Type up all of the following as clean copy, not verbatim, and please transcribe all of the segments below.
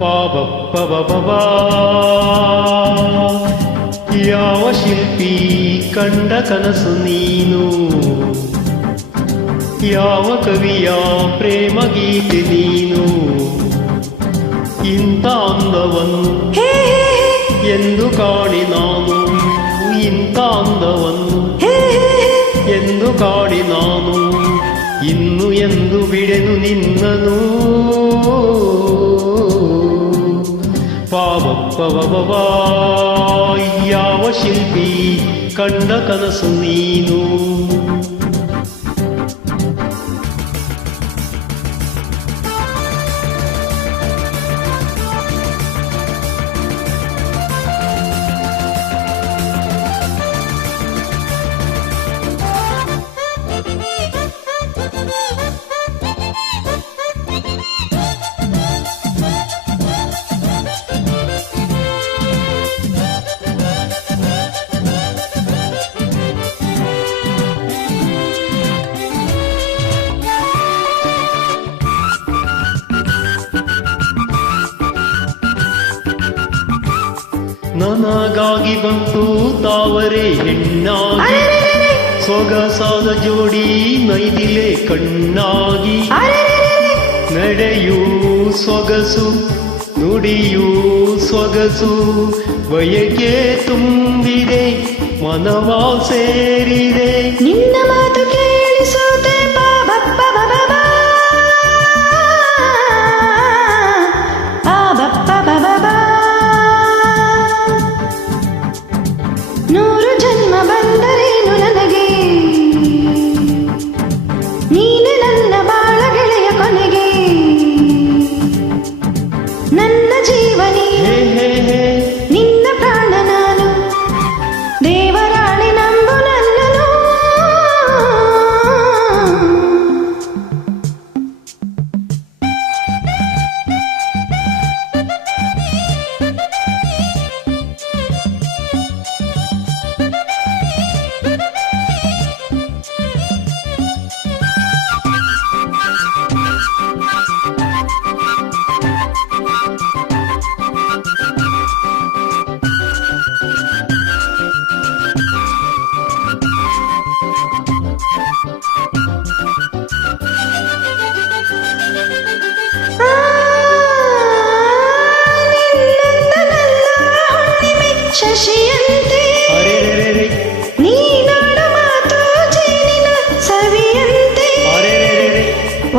ಪಾಬಬ್ಬಬಬಬಾ ಯಾವ ಶಿಲ್ಪಿ ಕಂಡ ಕನಸು ನೀನು, ಯಾವ ಕವಿಯ ಪ್ರೇಮ ಗೀತೆ ನೀನು, ಇಂಥ ಅಂದವನ್ನು ಎಂದು ಕಾಣಿ ನಾನು, ಇಂಥ ಅಂದವನ್ನು ಎಂದು ಕಾಣಿ ನಾನು, ಇನ್ನು ಎಂದು ಬಿಡೆನು ನಿನ್ನನು. ಪಾಬಬ್ಬಬಬಬಾ ಯಾವ ಶಿಲ್ಪಿ ಕಂಡ ಕನಸು ನೀನು. ನನಗಾಗಿ ಬಂತು ತಾವರೆ ಹೆಣ್ಣಾಗಿ, ಸೊಗಸಾದ ಜೋಡಿ ನೈದಿಲೆ ಕಣ್ಣಾಗಿ, ನಡೆಯೂ ಸೊಗಸು ನುಡಿಯೂ ಸೊಗಸು, ಬಯಕೆ ತುಂಬಿದೆ ಮನವಾ ಸೇರಿದೆ, ನಿನ್ನ ಮಾತು ಕೇಳಿಸೋದೆ ಪಾಬಬ್ಬಬಬಬಾ ಪಾಬಬ್ಬಬಬಬಾ. ನೂರು ಜನ್ಮ ಬಂದರೇನು ನನಗೆ, ನೀನೆ ನನ್ನ ಬಾಳ ಗೆಳೆಯ ಕೊನೆಗೆ, ನನ್ನ ಜೀವನಿ ನಿನ್ನ ಪ್ರಾಣ ನಾನು, ದೇವರಾಣಿ ನಂಬು ನನ್ನನು. ಶಶಿಯಂತೆ ನೀನಾಡ ಮಾತು ಜೇನಿನ ಸವಿಯಂತೆ,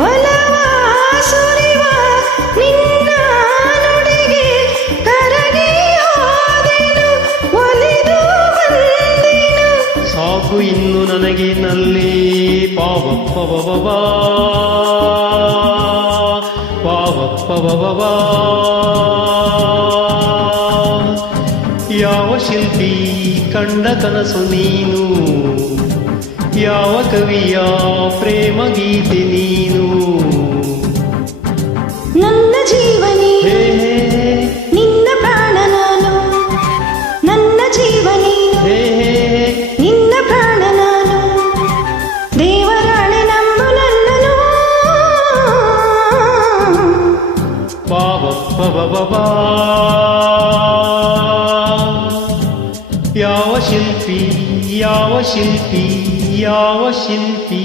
ಒಲವ ಸುರಿವ ನಿನ್ನ ನುಡಿಗೆ ಕರಗಿ ಹೋದೆನು, ಒಲಿದು ಬಂದೆನು. ಸಾಕು ಇನ್ನು ನನಗೆ ನಲ್ಲಿ ಪಾಬಬ್ಬಬಬಬಾ ಪಾಬಬ್ಬಬಬಬಾ. ಯಾವ ಶಿಲ್ಪಿ ಕಂಡ ಕನಸು ನೀನು, ಯಾವ ಕವಿಯ ಪ್ರೇಮ ಗೀತೆ ನೀನು, ನನ್ನ ಜೀವನಿ ನಿನ್ನ ಪ್ರಾಣ ನಾನು, ನನ್ನ ಜೀವನಿ ನಿನ್ನ ಪ್ರಾಣ ನಾನು, ದೇವರಾಣೆ ನಂಬು ನನ್ನನು. ಪಾಬಬ್ಬಬಬಬಾ ಯಾವ ಶಿಲ್ಪಿ ಯಾವ ಶಿಲ್ಪಿ ಯಾವ ಶಿಲ್ಪಿ.